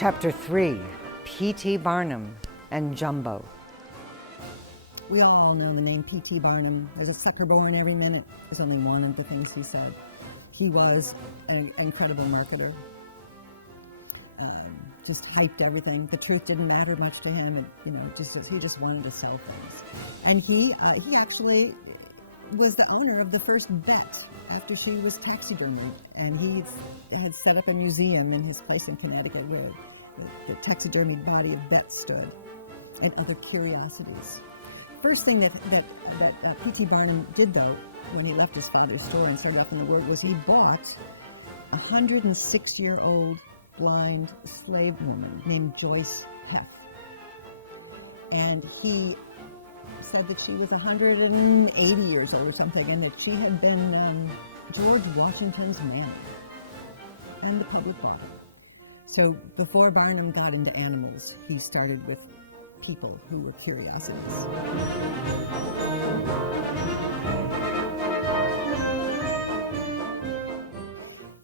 Chapter 3, P.T. Barnum and Jumbo. We all know the name P.T. Barnum. There's a sucker born every minute. There's only one of the things he said. He was an incredible marketer. Just hyped everything. The truth didn't matter much to him. He just wanted to sell things. And he actually was the owner of the first bet after she was taxidermied. And he had set up a museum in his place in Connecticut where the taxidermied body of Bet stood, and other curiosities. First thing that P.T. Barnum did, though, when he left his father's store and started up in the world, was he bought a 106-year-old blind slave woman named Joyce Heff. And he said that she was 180 years old or something, and that she had been George Washington's man and the public bar. So before Barnum got into animals, he started with people who were curiosities.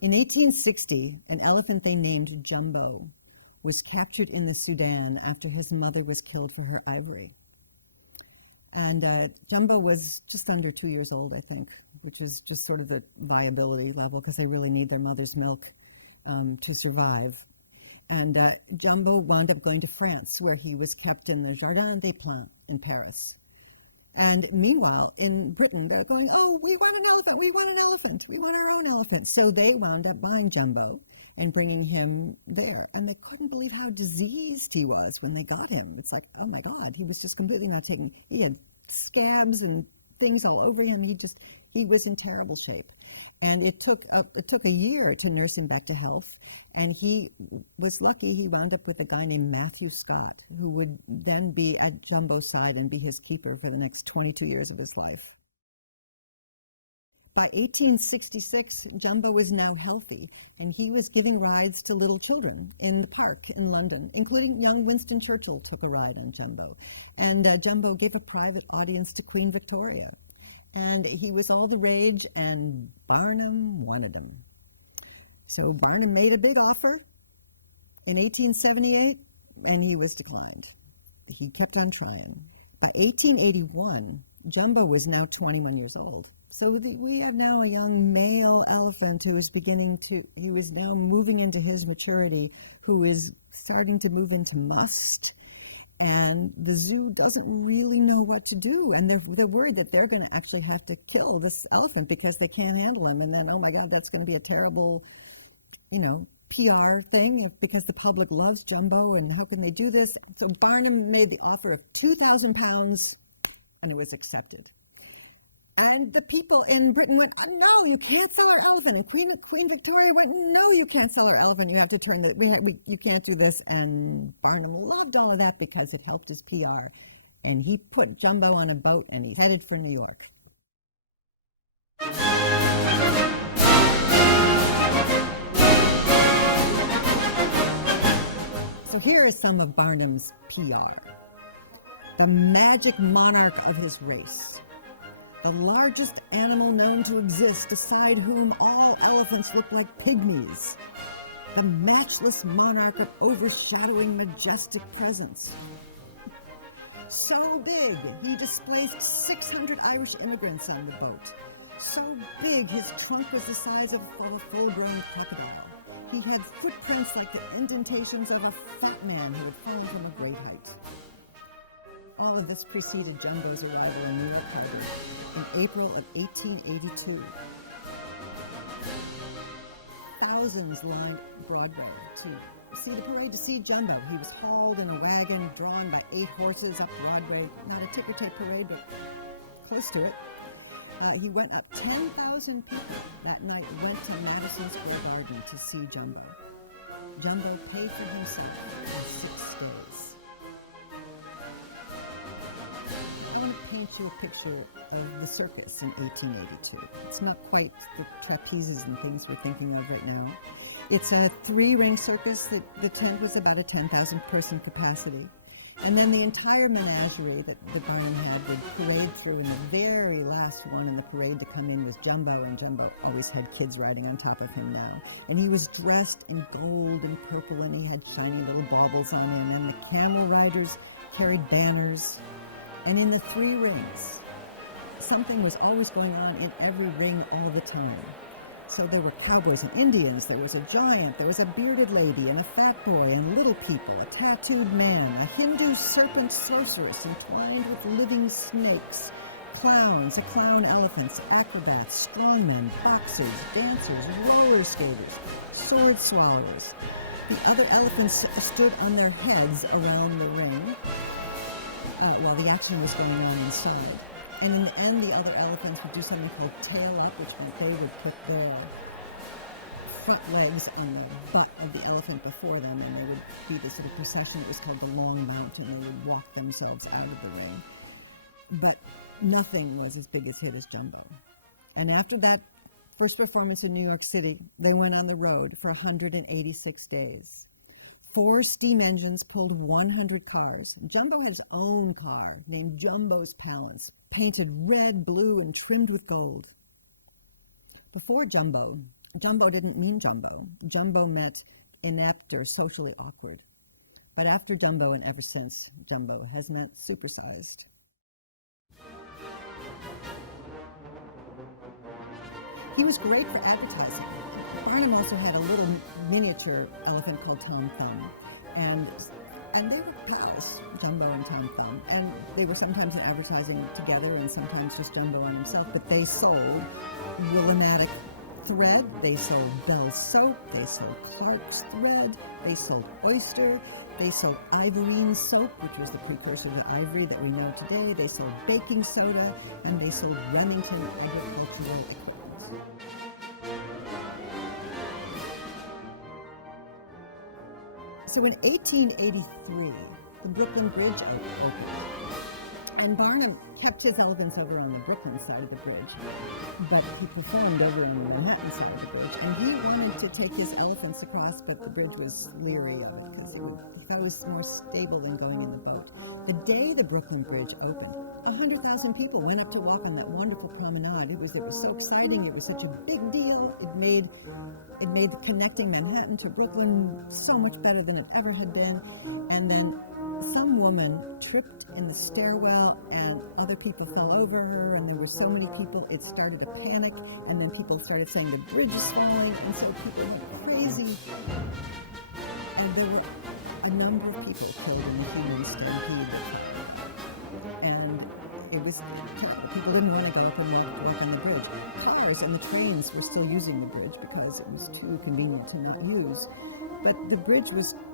In 1860, an elephant they named Jumbo was captured in the Sudan after his mother was killed for her ivory. And Jumbo was just under 2 years old, I think, which is just sort of the viability level because they really need their mother's milk to survive. And Jumbo wound up going to France, where he was kept in the Jardin des Plantes in Paris. And meanwhile, in Britain, they're going, oh, we want an elephant, we want an elephant, we want our own elephant. So they wound up buying Jumbo and bringing him there. And they couldn't believe how diseased he was when they got him. It's like, oh my God, he was just completely not taken. He had scabs and things all over him. He was in terrible shape. And it took a year to nurse him back to health. And he was lucky. He wound up with a guy named Matthew Scott, who would then be at Jumbo's side and be his keeper for the next 22 years of his life. By 1866, Jumbo was now healthy, and he was giving rides to little children in the park in London, including young Winston Churchill took a ride on Jumbo. And Jumbo gave a private audience to Queen Victoria. And he was all the rage, and Barnum wanted him. So Barnum made a big offer in 1878, and he was declined. He kept on trying. By 1881, Jumbo was now 21 years old. So we have now a young male elephant who is he was now moving into his maturity, who is starting to move into must. And the zoo doesn't really know what to do. And they're worried that they're going to actually have to kill this elephant because they can't handle him. And then, oh my God, that's going to be a terrible, PR thing because the public loves Jumbo, and how can they do this? So Barnum made the offer of 2,000 pounds, and it was accepted. And the people in Britain went, oh, no, you can't sell our elephant. And Queen Victoria went, no, you can't sell our elephant. You have to turn you can't do this. And Barnum loved all of that because it helped his PR. And he put Jumbo on a boat, and he's headed for New York. So here is some of Barnum's PR. The magic monarch of his race. The largest animal known to exist, beside whom all elephants look like pygmies. The matchless monarch of overshadowing majestic presence. So big, he displaced 600 Irish immigrants on the boat. So big, his trunk was the size of a full-grown crocodile. He had footprints like the indentations of a fat man who had fallen from a great height. All of this preceded Jumbo's arrival in New York Harbor in April of 1882. Thousands lined Broadway to see the parade, to see Jumbo. He was hauled in a wagon drawn by 8 horses up Broadway. Not a ticker-tape parade, but close to it. He went up 10,000 people that night, went to Madison Square Garden to see Jumbo. Jumbo paid for himself in 6 days. Let me paint you a picture of the circus in 1882. It's not quite the trapezes and things we're thinking of right now. It's a 3-ring circus. The tent was about a 10,000 person capacity. And then the entire menagerie that Barnum had would parade through, and the very last one in the parade to come in was Jumbo, and Jumbo always had kids riding on top of him now. And he was dressed in gold and purple, and he had shiny little baubles on him, and the camel riders carried banners. And in the 3 rings, something was always going on in every ring all the time. So there were cowboys and Indians, there was a giant, there was a bearded lady and a fat boy and little people, a tattooed man, a Hindu serpent sorceress entwined with living snakes, clowns, a clown elephants, acrobats, strongmen, boxers, dancers, roller skaters, sword swallowers. The other elephants stood on their heads around the ring while the action was going on inside. And in the end, the other elephants would do something called tail up, which meant they would put their front legs on the butt of the elephant before them, and there would be this little procession. It was called the Long Mount, and they would walk themselves out of the ring. But nothing was as big a hit as Jumbo. And after that first performance in New York City, they went on the road for 186 days. 4 steam engines pulled 100 cars. Jumbo had his own car named Jumbo's Palace, painted red, blue, and trimmed with gold. Before Jumbo, Jumbo didn't mean Jumbo. Jumbo meant inept or socially awkward. But after Jumbo and ever since, Jumbo has meant supersized. He was great for advertising. Barnum also had a little miniature elephant called Tom Thumb, and they were pals, Jumbo and Tom Thumb, and they were sometimes in advertising together and sometimes just Jumbo on himself, but they sold Willimatic thread, they sold Bell's soap, they sold Clark's thread, they sold Oyster, they sold Ivorine soap, which was the precursor to ivory that we know today, they sold baking soda, and they sold Remington agricultural equipment. So in 1883, the Brooklyn Bridge opened, and Barnum kept his elephants over on the Brooklyn side of the bridge, but he performed over on the Manhattan side of the bridge, and he wanted to take his elephants across, but the bridge was leery of it because he thought it was more stable than going in the boat. The day the Brooklyn Bridge opened, 100,000 people went up to walk on that wonderful promenade. It was so exciting. It was such a big deal. It made connecting Manhattan to Brooklyn so much better than it ever had been. And then some woman tripped in the stairwell, and other people fell over her, and there were so many people, it started a panic, and then people started saying the bridge is falling, and so people went crazy. And there were a number of people killed in the human stampede. And it was terrible. People didn't want to go up and walk on the bridge. Cars and the trains were still using the bridge because it was too convenient to not use. But the bridge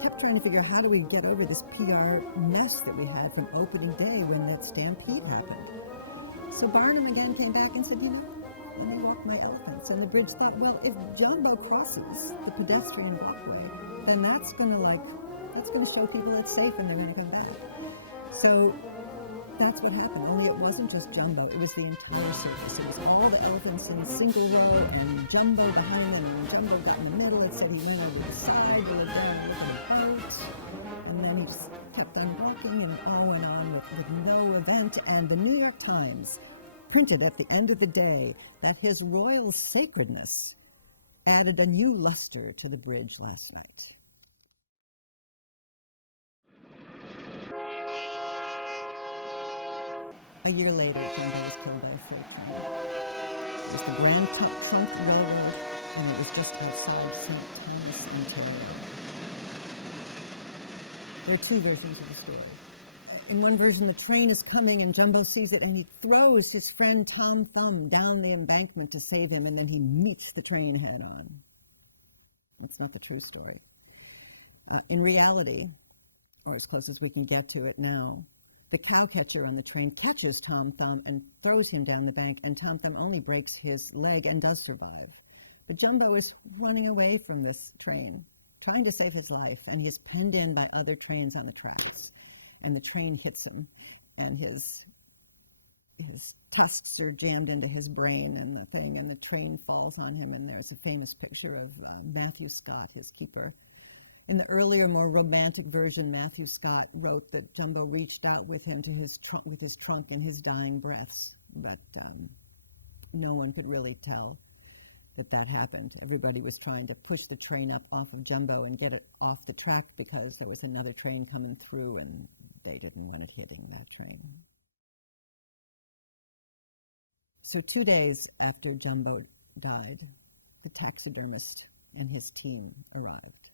kept trying to figure out how do we get over this PR mess that we had from opening day when that stampede happened. So Barnum again came back and said, let me walk my elephants. And the bridge thought, well, if Jumbo crosses the pedestrian walkway, then that's going to show people it's safe and they're going to come back. So that's what happened. Only it wasn't just Jumbo, it was the entire circus. It was all the elephants in a single row, and Jumbo behind them, and when Jumbo got in the middle, it said he went over the side, they were going to look at a boat, and then he just kept on walking and on with no event. And the New York Times printed at the end of the day that his royal sacredness added a new luster to the bridge last night. A year later, Jumbo was killed by a freight train. It was the Grand Trunk Railroad, and it was just outside St. Thomas, Ontario. There are 2 versions of the story. In one version, the train is coming, and Jumbo sees it, and he throws his friend Tom Thumb down the embankment to save him, and then he meets the train head-on. That's not the true story. In reality, or as close as we can get to it now, the cowcatcher on the train catches Tom Thumb and throws him down the bank, and Tom Thumb only breaks his leg and does survive. But Jumbo is running away from this train, trying to save his life, and he is penned in by other trains on the tracks. And the train hits him, and his tusks are jammed into his brain and the train falls on him, and there's a famous picture of Matthew Scott, his keeper, In the earlier, more romantic version, Matthew Scott wrote that Jumbo reached out with him to with his trunk in his dying breaths, but no one could really tell that happened. Everybody was trying to push the train up off of Jumbo and get it off the track because there was another train coming through, and they didn't want it hitting that train. So 2 days after Jumbo died, the taxidermist and his team arrived.